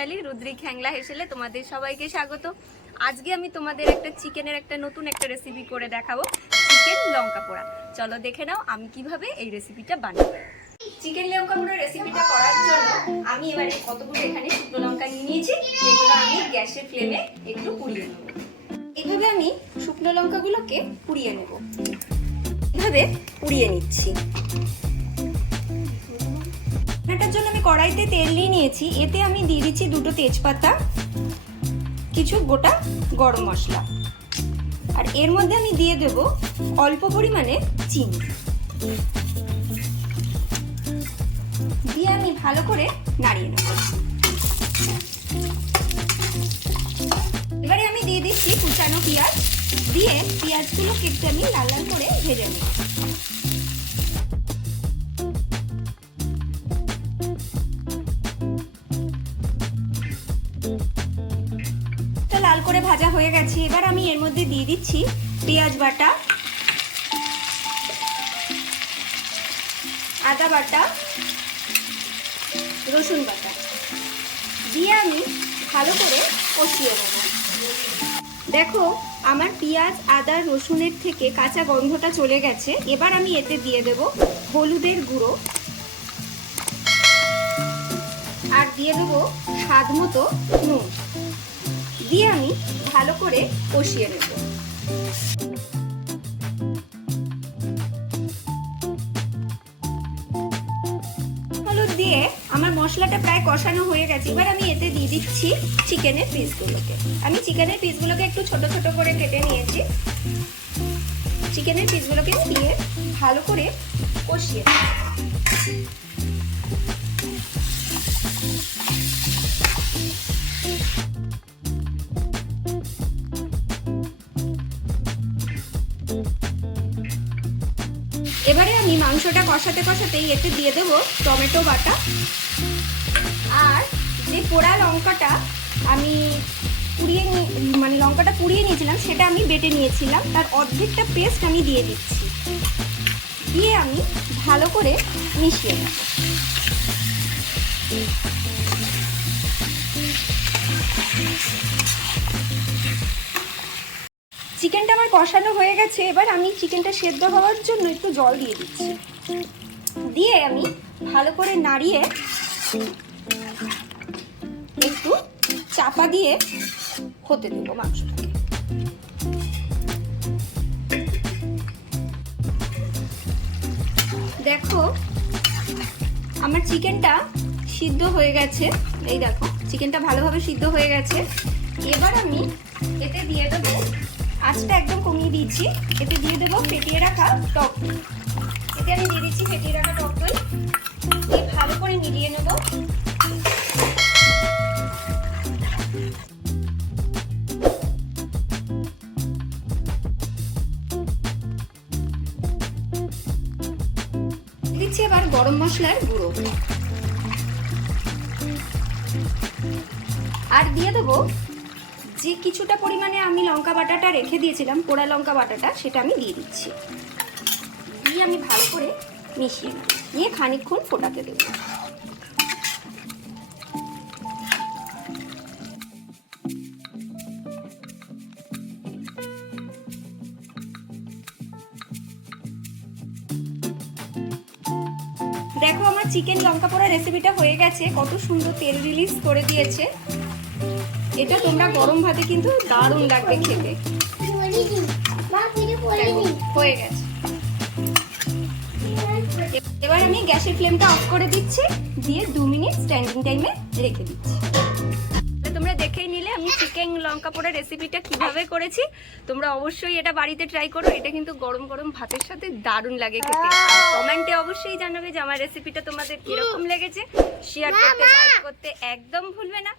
রুদ্রিক হ্যাংলা হেসেলে তোমাদের সবাইকে স্বাগত। আজকে আমি তোমাদের একটা চিকেনের একটা নতুন একটা রেসিপি করে দেখাবো, চিকেন লঙ্কা পোড়া। চলো দেখে নাও আমি কীভাবে এই রেসিপিটা বানাবো। চিকেন লঙ্কা পোড়া রেসিপিটা করার জন্য আমি এবারে কতগুলো এখানে শুকনো লঙ্কা নিয়ে নিয়েছি, যেগুলো আমি গ্যাসের ফ্লেমে একটু পুড়িয়ে নেব। এভাবে আমি শুকনো লঙ্কাগুলোকে পুড়িয়ে নেব। এভাবে পুড়িয়ে নিচ্ছি। রান্নাটার জন্য আমি কড়াইতে তেল নিয়ে নিয়েছি। এতে আমি দিয়ে দিচ্ছি দুটো তেজপাতা, কিছু গোটা গরম মশলা। আর এর মধ্যে আমি দিয়ে দেব অল্প পরিমাণে চিনি। দিয়ে আমি ভালো করে নাড়িয়ে নেব। এবারে আমি দিয়ে দিচ্ছি কুচানো পেঁয়াজ। দিয়ে পেঁয়াজগুলোকে একটু আমি লাল লাল করে ভেজে নেব। লাল করে ভাজা হয়ে গেছে। এবার আমি এর মধ্যে দিয়ে দিচ্ছি পেঁয়াজ বাটা, আদা বাটা, রসুন বাটা। দিয়ে আমি ভালো করে কষিয়ে নেব। দেখো, আমার পেঁয়াজ, আদা, রসুনের থেকে কাঁচা গন্ধটা চলে গেছে। এবার আমি এতে দিয়ে দেব হলুদের গুঁড়ো। আর দিয়ে দেবো স্বাদ মতো নুন। দিয়ে আমি ভালো করে কষিয়ে নেব। হলুদ দিয়ে আমার মশলাটা প্রায় কষানো হয়ে গেছে। এবার আমি এতে দিয়ে দিচ্ছি চিকেনের পিসগুলোকে। আমি চিকেনের পিসগুলোকে একটু ছোট ছোট করে কেটে নিয়েছি। চিকেনের পিসগুলোকে দিয়ে ভালো করে কষিয়ে এবারে আমি মাংসটা কষাতে কষাতেই এতে দিয়ে দেবো টমেটো বাটা। আর যে পোড়া লঙ্কাটা আমি পুড়িয়ে নি মানে লঙ্কাটা পুড়িয়ে নিয়েছিলাম, সেটা আমি বেটে নিয়েছিলাম। তার অর্ধেকটা পেস্ট আমি দিয়ে দিচ্ছি। দিয়ে আমি ভালো করে মিশিয়ে নেব। চিকেনটা আমার কষানো হয়ে গেছে, এবার আমি চিকেনটা সেদ্ধ হওয়ার জন্য একটু জল দিয়ে দিচ্ছি। দিয়ে আমি ভালো করে নাড়িয়ে একটু চাপা দিয়ে হতে দেবো মাংসটাকে। দেখো, আমার চিকেনটা সিদ্ধ হয়ে গেছে। এই দেখো, চিকেনটা ভালোভাবে সিদ্ধ হয়ে গেছে। এবার আমি এতে দিয়ে দেবো আঁচটা একদম কমিয়ে দিয়েছি। এতে দিয়ে দেবো ফেটিয়ে রাখা টক দই। এতে আমি দিয়ে দিচ্ছি ফেটিয়ে রাখা টক দই। দিয়ে ভালো করে মিলিয়ে নেব। দিচ্ছি এবার গরম মশলার গুঁড়ো। আর দিয়ে দেবো যে কিছুটা পরিমাণে আমি লঙ্কা বাটাটা রেখে দিয়েছিলাম, পোড়া লঙ্কা বাটাটা, সেটা আমি দিয়ে দিচ্ছি। দিয়ে আমি ভালো করে মিশিয়ে নিয়ে খানিকক্ষণ ফোটাতে দেবো। দেখো, আমার চিকেন লঙ্কা পোড়া রেসিপিটা হয়ে গেছে। কত সুন্দর তেল রিলিজ করে দিয়েছে। এটা তোমরা গরম ভাতে কিন্তু দারুণ লাগবে খেতে। হয়ে গেছে। এবার আমি গ্যাসের ফ্লেমটা অফ করে দিচ্ছি, দিয়ে দু মিনিট স্ট্যান্ডিং টাইমে রেখে দিচ্ছি। তোমরা দেখেই নিলে আমি চিকেন লঙ্কা পোড়া রেসিপিটা কীভাবে করেছি। তোমরা অবশ্যই এটা বাড়িতে ট্রাই করো, এটা কিন্তু গরম গরম ভাতের সাথে দারুণ লাগে খেতে। কমেন্টে অবশ্যই জানাবে যে আমার রেসিপিটা তোমাদের কীরকম লেগেছে। শেয়ার করতে লাইক করতে একদম ভুলবে না।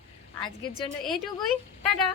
আজকের জন্য এইটুকুই টাটা।